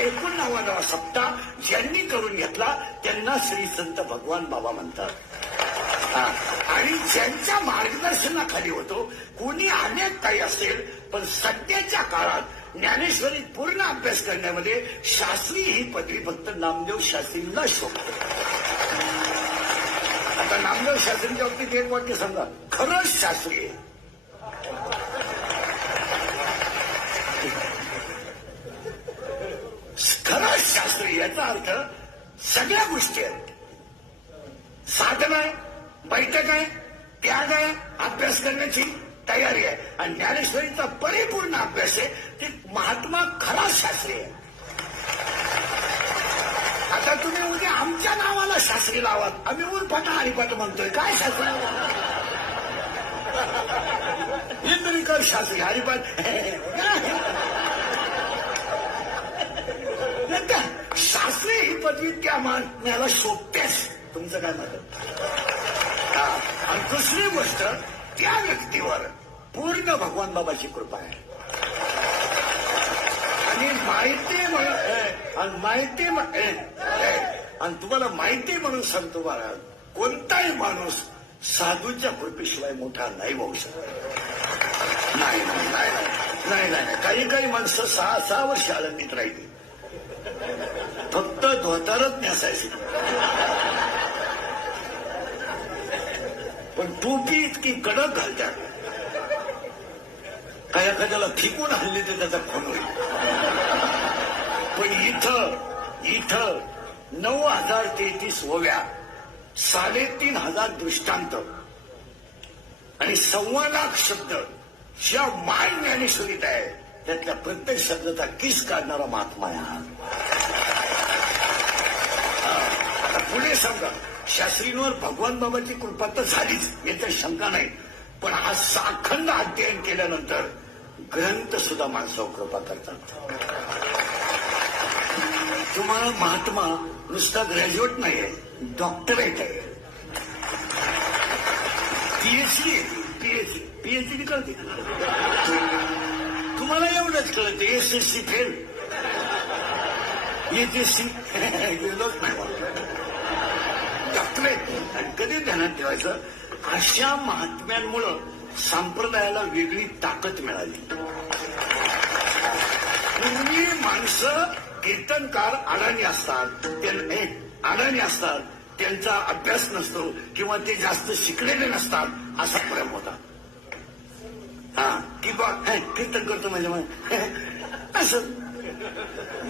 89वा सप्ताह ज्यांनी करून घेतला त्यांना श्री संत भगवान बाबा म्हणतात. आणि ज्यांच्या मार्गदर्शनाखाली होतो, कोणी अनेक काही असेल, पण सध्याच्या काळात ज्ञानेश्वरी पूर्ण अभ्यास करण्यामध्ये शास्त्री ही पदवी फक्त नामदेव शास्त्रींना शोभते. आता नामदेव शास्त्रींच्या बाबतीत एक वाक्य सांगा, खरंच शास्त्री आहे. खरंच शास्त्री याचा अर्थ सगळ्या गोष्टी आहेत. साधन आहे, बैठक आहे, त्याग आहे, अभ्यास करण्याची तयारी आहे. आणि ज्ञानेश्वरीचा परिपूर्ण अभ्यास आहे. ते महात्मा खरा शास्त्री आहे. आता तुम्ही उद्या आमच्या नावाला शास्त्री लावात, आम्ही उरफाटा हरिपाठ म्हणतोय, काय शास्त्री इंद्रिकर शास्त्री हरिपाठ शास्त्री ही पदवी त्या मानण्याला शोभतेच. तुमचं काय मत? आणि दुसरी गोष्ट, त्या व्यक्तीवर पूर्ण भगवान बाबाची कृपा आहे. आणि तुम्हाला माहिती म्हणून सांगतो महाराज, कोणताही माणूस साधूच्या कृपेशिवाय मोठा नाही होऊ शकत. नाही नाही नाही नाही नाही काही काही माणसं 6 वर्ष आनंदीत राहिली, फक्त धोतारच नेसायची, पण टोपी इतकी कडक घालतात, काय एखाद्याला फिकून हल्ली तर त्याचा खून होईल. पण इथं 9033 ओव्या, 3500 दृष्टांत आणि 1.25 लाख शब्द ज्या माय ज्ञानेश्वरीत आहे, त्यातल्या प्रत्येक शब्दाचा किस काढणारा महात्मा आहे. आता पुढे सांगा, शास्त्रींवर भगवान बाबाची कृपा तर झालीच, याच्यात शंका नाही. पण हा साखंड अध्ययन केल्यानंतर ग्रंथ सुद्धा माणसावर कृपा करतात. तुम्हाला महात्मा नुसता ग्रॅज्युएट नाहीये, डॉक्टरेट आहे, पीएचडी आहे. पीएचडी कळते तुम्हाला? एवढंच कळते, एसएससी फेल, एचएससी गेलोच नाही. डॉक्टरेट. आणि कधी ध्यानात ठेवायचं, अशा महात्म्यांमुळं संप्रदायाला वेगळी ताकद मिळाली. पूर्वी माणसं कीर्तनकार अडाणी असतात, त्यांचा अभ्यास नसतो किंवा ते जास्त शिकलेले नसतात, असा प्रेम होता. की बा कीर्तन करतो म्हणजे असं